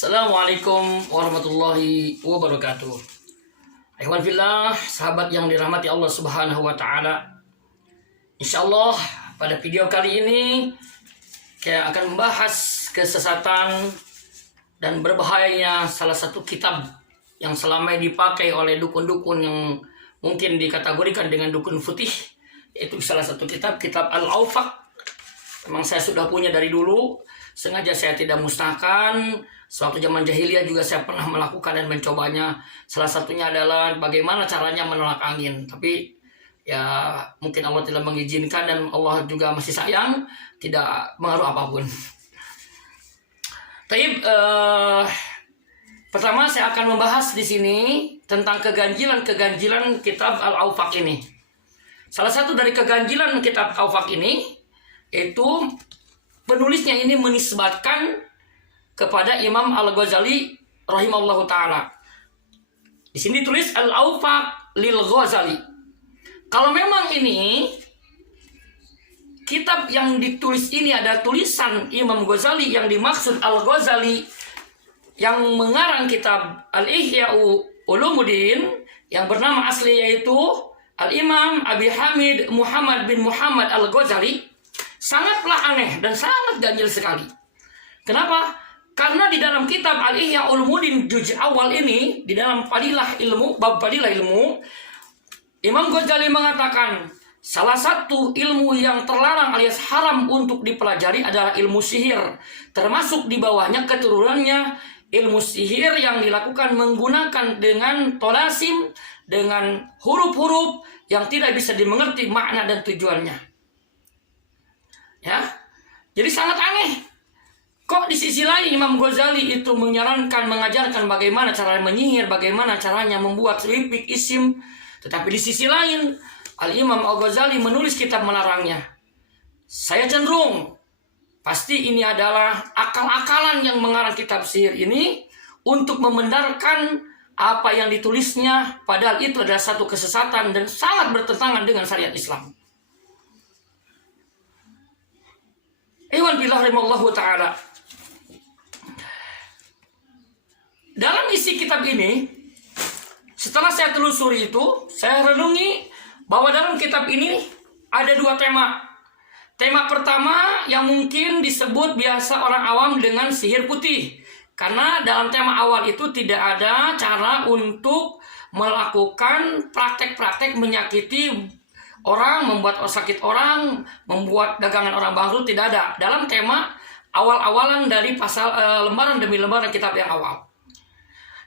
Assalamualaikum warahmatullahi wabarakatuh. Ikhwan fillah, sahabat yang dirahmati Allah Subhanahu wa taala. Insyaallah pada video kali ini saya akan membahas kesesatan dan berbahayanya salah satu kitab yang selama ini dipakai oleh dukun-dukun yang mungkin dikategorikan dengan dukun putih, yaitu salah satu kitab Al-Awfaq. Memang saya sudah punya dari dulu, sengaja saya tidak musnahkan. Suatu zaman jahiliyah juga saya pernah melakukan dan mencobanya. Salah satunya adalah bagaimana caranya menolak angin. Tapi ya mungkin Allah tidak mengizinkan dan Allah juga masih sayang, tidak mengaruh apapun. Pertama saya akan membahas di sini tentang keganjilan kitab Al-Awfaq ini. Salah satu dari keganjilan kitab Al-Awfaq ini itu penulisnya ini menisbatkan kepada Imam Al-Ghazali rahimahullahu taala. Di sini tulis Al-Awfaq lil Ghazali. Kalau memang ini kitab yang ditulis ini ada tulisan Imam Ghazali, yang dimaksud Al-Ghazali yang mengarang kitab Al-Ihya'u Ulumuddin yang bernama asli yaitu Al-Imam Abi Hamid Muhammad bin Muhammad Al-Ghazali, sangatlah aneh dan sangat ganjil sekali. Kenapa? Karena di dalam kitab Al-Ihya Ulumuddin juz awal ini, di dalam fadilah ilmu, bab fadilah ilmu, Imam Ghazali mengatakan salah satu ilmu yang terlarang alias haram untuk dipelajari adalah ilmu sihir, termasuk di bawahnya keturunannya ilmu sihir yang dilakukan menggunakan dengan tolasim, dengan huruf-huruf yang tidak bisa dimengerti makna dan tujuannya. Ya, jadi sangat aneh. Kok di sisi lain Imam Ghazali itu menyarankan, mengajarkan bagaimana cara menyihir, bagaimana caranya membuat selipik isim, tetapi di sisi lain Al-Imam Al-Ghazali menulis kitab melarangnya. Saya cenderung pasti ini adalah akal-akalan yang mengarang kitab sihir ini untuk membenarkan apa yang ditulisnya, padahal itu adalah satu kesesatan dan sangat bertentangan dengan syariat Islam. Iwan billah rahimallahu ta'ala. Dalam isi kitab ini, setelah saya telusuri itu, saya renungi bahwa dalam kitab ini ada dua tema. Tema pertama yang mungkin disebut biasa orang awam dengan sihir putih. Karena dalam tema awal itu tidak ada cara untuk melakukan praktek-praktek menyakiti orang, membuat sakit orang, membuat dagangan orang bangkrut, tidak ada. Dalam tema awal-awalan dari pasal lembaran demi lembaran kitab yang awal.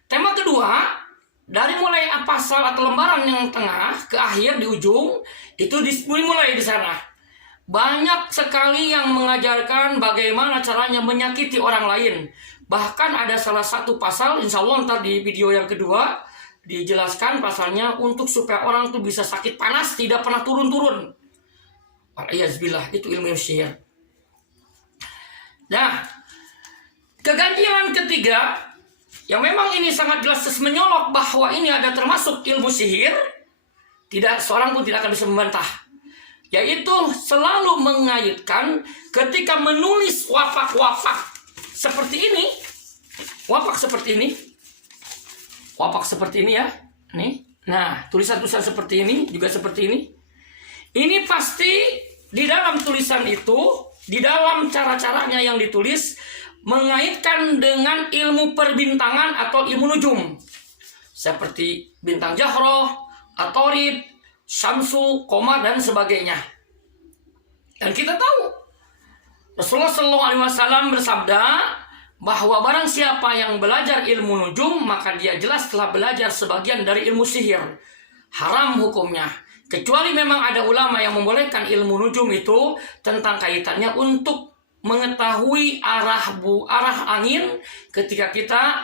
Tema kedua, dari mulai pasal atau lembaran yang tengah ke akhir di ujung, itu dimulai di sana. Banyak sekali yang mengajarkan bagaimana caranya menyakiti orang lain. Bahkan ada salah satu pasal, insya Allah ntar di video yang kedua, dijelaskan pasalnya untuk supaya orang tuh bisa sakit panas, tidak pernah turun-turun. Wa'iyazbillah, itu ilmu sihir. Nah, keganjilan ketiga, yang memang ini sangat jelas menyolok bahwa ini ada termasuk ilmu sihir, tidak seorang pun tidak akan bisa membantah, yaitu selalu mengaitkan ketika menulis wafak-wafak seperti ini, wafak seperti ini ya, nih. Nah, tulisan-tulisan seperti ini juga seperti ini. Ini pasti di dalam tulisan itu, di dalam cara-caranya yang ditulis mengaitkan dengan ilmu perbintangan atau ilmu nujum, seperti bintang Jahroh, Atorid, Syamsu, Qamar dan sebagainya. Dan kita tahu Rasulullah SAW bersabda bahwa barang siapa yang belajar ilmu nujum, maka dia jelas telah belajar sebagian dari ilmu sihir. Haram hukumnya. Kecuali memang ada ulama yang membolehkan ilmu nujum itu tentang kaitannya untuk mengetahui arah angin ketika kita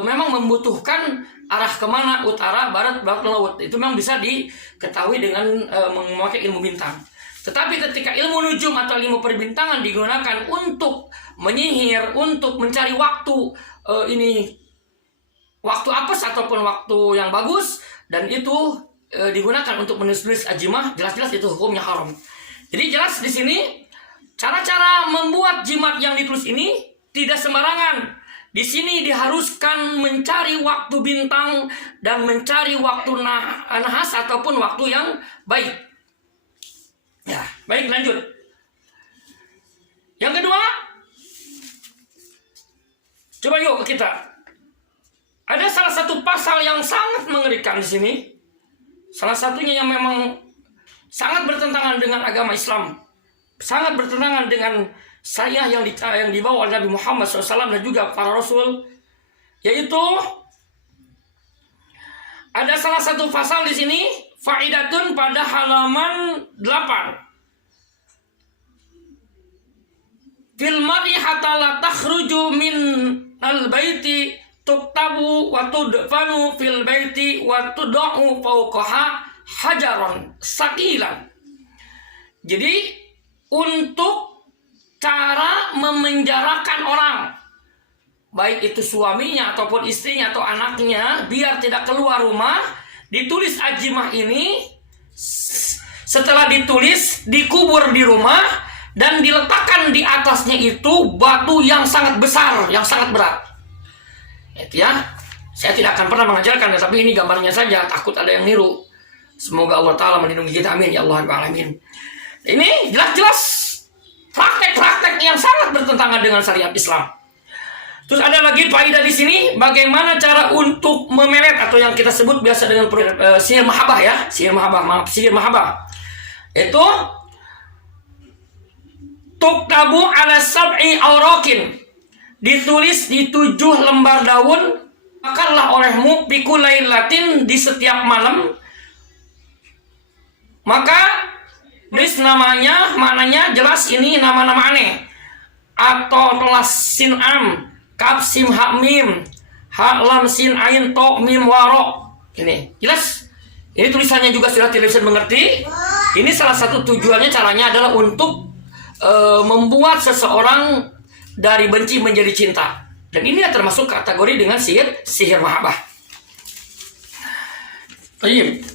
memang membutuhkan arah kemana, utara, barat, laut. Itu memang bisa diketahui dengan memakai ilmu bintang. Tetapi ketika ilmu nujum atau ilmu perbintangan digunakan untuk menyihir, untuk mencari waktu waktu apes ataupun waktu yang bagus, dan itu digunakan untuk menulis ajimah, jelas-jelas itu hukumnya haram. Jadi jelas di sini cara-cara membuat jimat yang ditulis ini tidak sembarangan. Di sini diharuskan mencari waktu bintang dan mencari waktu nahas ataupun waktu yang baik. Ya, baik, lanjut. Yang kedua, coba yuk kita. Ada salah satu pasal yang sangat mengerikan di sini. Salah satunya yang memang sangat bertentangan dengan agama Islam, sangat bertentangan dengan saya yang dibawa oleh Nabi Muhammad SAW dan juga para Rasul, yaitu ada salah satu pasal di sini, faidatun pada halaman 8. Fil mar'i hatta la takhruju min al-baiti tuktabu wa tudfanu fil baiti wa tud'u fawqaha hajaron saqilan. Jadi untuk cara memenjarakan orang, baik itu suaminya ataupun istrinya atau anaknya, biar tidak keluar rumah, ditulis ajimah ini. Setelah ditulis, dikubur di rumah dan diletakkan di atasnya itu batu yang sangat besar, yang sangat berat. Itu ya, saya tidak akan pernah mengajarkan, tapi ini gambarnya saja, takut ada yang niru. Semoga Allah Ta'ala melindungi kita, amin ya Allah alamin. Ini jelas-jelas praktek-praktek yang sangat bertentangan dengan syariat Islam. Terus ada lagi faedah di sini, bagaimana cara untuk memelet atau yang kita sebut biasa dengan sihir mahabbah ya, sihir mahabbah. Itu tuktabu ala sab'i awrakin, ditulis di 7 lembar daun, makanlah olehmu bikulailatin, di setiap malam. Maka tulis namanya, maknanya jelas ini nama-nama aneh. Atau telas sin am, kaf sim ha mim, ha lam sin ain to mim waro. Ini jelas. Ini tulisannya juga sudah tidak bisa mengerti. Ini salah satu tujuannya, caranya adalah untuk membuat seseorang dari benci menjadi cinta. Dan ini termasuk kategori dengan sihir mahabbah. Baik.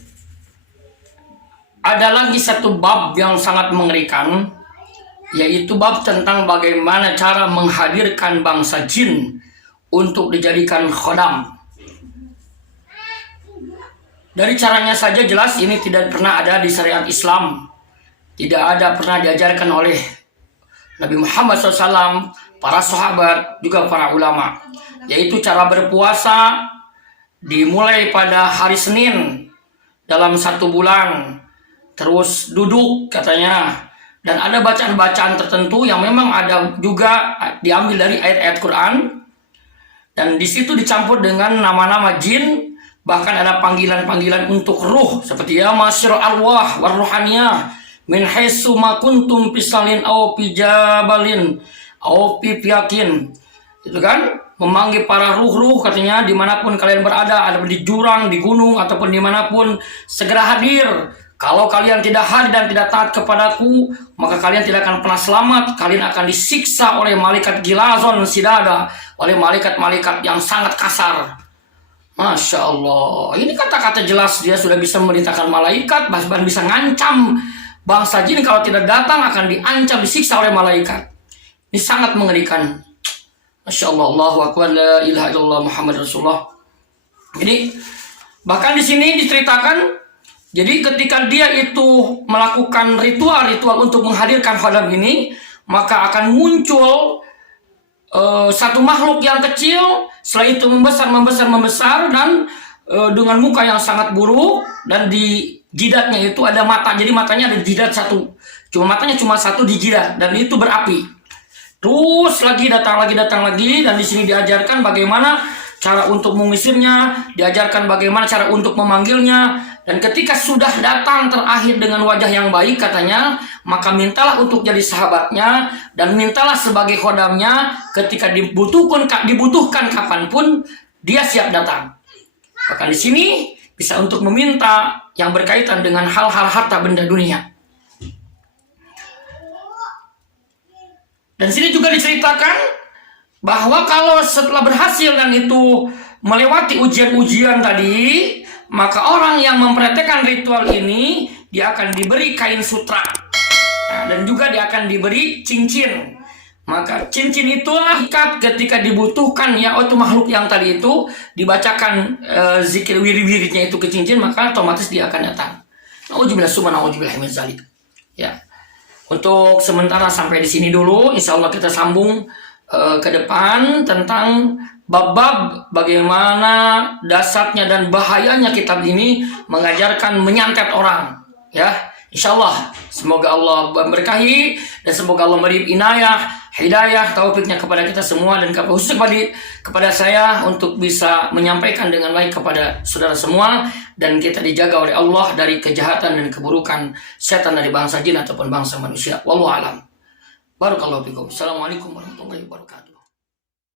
Ada lagi satu bab yang sangat mengerikan, yaitu bab tentang bagaimana cara menghadirkan bangsa jin untuk dijadikan khodam. Dari caranya saja jelas ini tidak pernah ada di syariat Islam. Tidak ada pernah diajarkan oleh Nabi Muhammad SAW, para sahabat, juga para ulama. Yaitu cara berpuasa dimulai pada hari Senin dalam 1 bulan. Terus duduk katanya. Dan ada bacaan-bacaan tertentu yang memang ada juga diambil dari ayat-ayat Quran. Dan di situ dicampur dengan nama-nama jin. Bahkan ada panggilan-panggilan untuk ruh. Seperti ya masyarul arwah warruhaniyah. Min haitsu ma kuntum pisalin au pijabalin au piyakin. Itu kan, memanggil para ruh-ruh katanya, dimanapun kalian berada, ada di jurang, di gunung, ataupun dimanapun, segera hadir. Kalau kalian tidak hadir dan tidak taat kepadaku, maka kalian tidak akan pernah selamat. Kalian akan disiksa oleh malaikat gilazon sidada, oleh malaikat-malaikat yang sangat kasar. Masya Allah, ini kata-kata jelas, dia sudah bisa memerintahkan malaikat, bahkan bisa ngancam bangsa jin kalau tidak datang akan diancam, disiksa oleh malaikat. Ini sangat mengerikan. Masya Allah, Allahu akbar, la ilaha illallah Muhammad Rasulullah. Jadi bahkan di sini diceritakan, jadi ketika dia itu melakukan ritual-ritual untuk menghadirkan khodam ini, maka akan muncul satu makhluk yang kecil, setelah itu membesar dan dengan muka yang sangat buruk, dan di jidatnya itu ada mata. Jadi matanya ada di jidat satu, matanya cuma satu di jidat, dan itu berapi. Terus lagi datang lagi, dan di sini diajarkan bagaimana cara untuk mengusirnya, diajarkan bagaimana cara untuk memanggilnya. Dan ketika sudah datang terakhir dengan wajah yang baik katanya, maka mintalah untuk jadi sahabatnya, dan mintalah sebagai khodamnya. Ketika dibutuhkan kapanpun, dia siap datang. Bahkan di sini bisa untuk meminta yang berkaitan dengan hal-hal harta benda dunia. Dan sini juga diceritakan bahwa kalau setelah berhasil dan itu melewati ujian-ujian tadi, maka orang yang mempraktekkan ritual ini, dia akan diberi kain sutra. Nah, dan juga dia akan diberi cincin. Maka cincin itulah ikat ketika dibutuhkan ya, itu makhluk yang tadi itu dibacakan zikir wirid-wiridnya itu ke cincin, maka otomatis dia akan datang. Nauzubillah summa nauzubillah min dzalik. Ya. Untuk sementara sampai di sini dulu, insya Allah kita sambung ke depan tentang bab-bab bagaimana dasarnya dan bahayanya kitab ini mengajarkan menyantet orang. Ya, insya Allah semoga Allah memberkahi dan semoga Allah beri inayah, hidayah, taufiknya kepada kita semua dan khususnya kepada saya untuk bisa menyampaikan dengan baik kepada saudara semua, dan kita dijaga oleh Allah dari kejahatan dan keburukan setan dari bangsa jin ataupun bangsa manusia. Wallahu alam. Barakallahu fikum. Assalamualaikum warahmatullahi wabarakatuh.